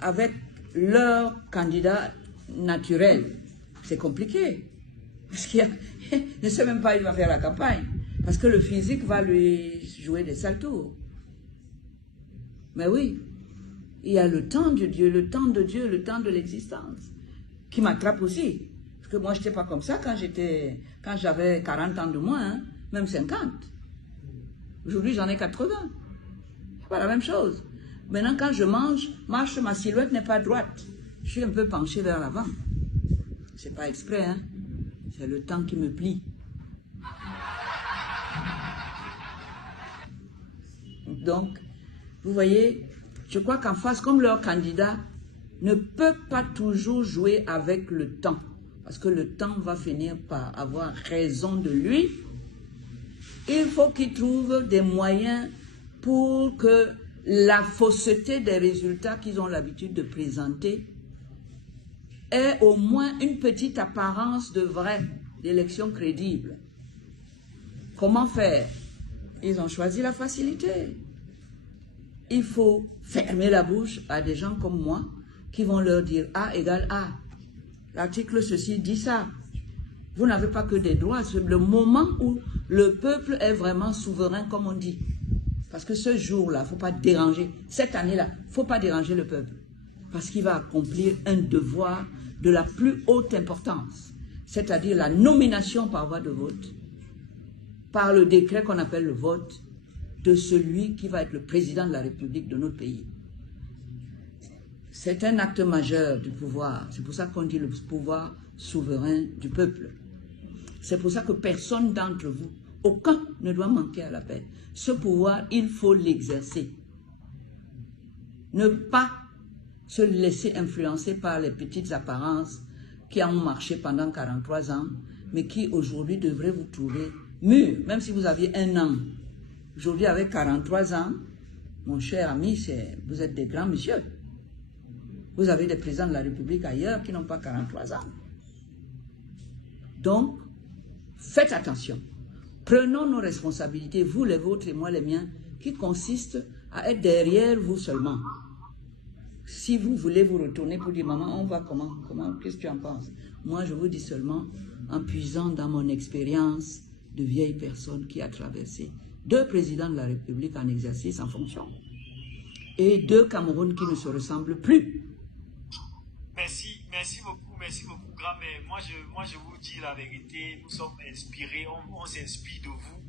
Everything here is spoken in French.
avec leur candidat naturel, c'est compliqué. Parce qu'il ne sait même pas où il va faire la campagne. Parce que le physique va lui jouer des sales tours. Mais oui, il y a le temps de Dieu, le temps de Dieu, le temps de l'existence, qui m'attrape aussi. Parce que moi, je n'étais pas comme ça quand j'avais 40 ans de moins, hein, même 50. Aujourd'hui, j'en ai 80. C'est pas la même chose. Maintenant, quand je marche, ma silhouette n'est pas droite. Je suis un peu penché vers l'avant. C'est pas exprès, hein. C'est le temps qui me plie. Donc, vous voyez, je crois qu'en face, comme leur candidat ne peut pas toujours jouer avec le temps, parce que le temps va finir par avoir raison de lui, il faut qu'il trouve des moyens pour que la fausseté des résultats qu'ils ont l'habitude de présenter ait au moins une petite apparence de vrai, d'élection crédible. Comment faire? Ils ont choisi la facilité. Il faut fermer la bouche à des gens comme moi qui vont leur dire A égale A. L'article ceci dit ça. Vous n'avez pas que des droits. C'est le moment où le peuple est vraiment souverain, comme on dit. Parce que ce jour-là, il ne faut pas déranger. Cette année-là, il ne faut pas déranger le peuple. Parce qu'il va accomplir un devoir de la plus haute importance. C'est-à-dire la nomination par voie de vote, par le décret qu'on appelle le vote, de celui qui va être le président de la République de notre pays. C'est un acte majeur du pouvoir. C'est pour ça qu'on dit le pouvoir souverain du peuple. C'est pour ça que personne d'entre vous, aucun ne doit manquer à l'appel. Ce pouvoir, il faut l'exercer. Ne pas se laisser influencer par les petites apparences qui ont marché pendant 43 ans, mais qui aujourd'hui devraient vous trouver mûrs, même si vous aviez 1 an. Aujourd'hui, avec 43 ans, mon cher ami, vous êtes des grands messieurs. Vous avez des présidents de la République ailleurs qui n'ont pas 43 ans. Donc, faites attention. Prenons nos responsabilités, vous les vôtres et moi les miens, qui consistent à être derrière vous seulement. Si vous voulez vous retourner pour dire, maman, on va comment, qu'est-ce que tu en penses? Moi, je vous dis seulement, en puisant dans mon expérience de vieille personne qui a traversé 2 présidents de la République en exercice, en fonction, et 2 Cameroun qui ne se ressemblent plus. Merci beaucoup, grand-mère. Moi, je vous dis la vérité, nous sommes inspirés, on s'inspire de vous.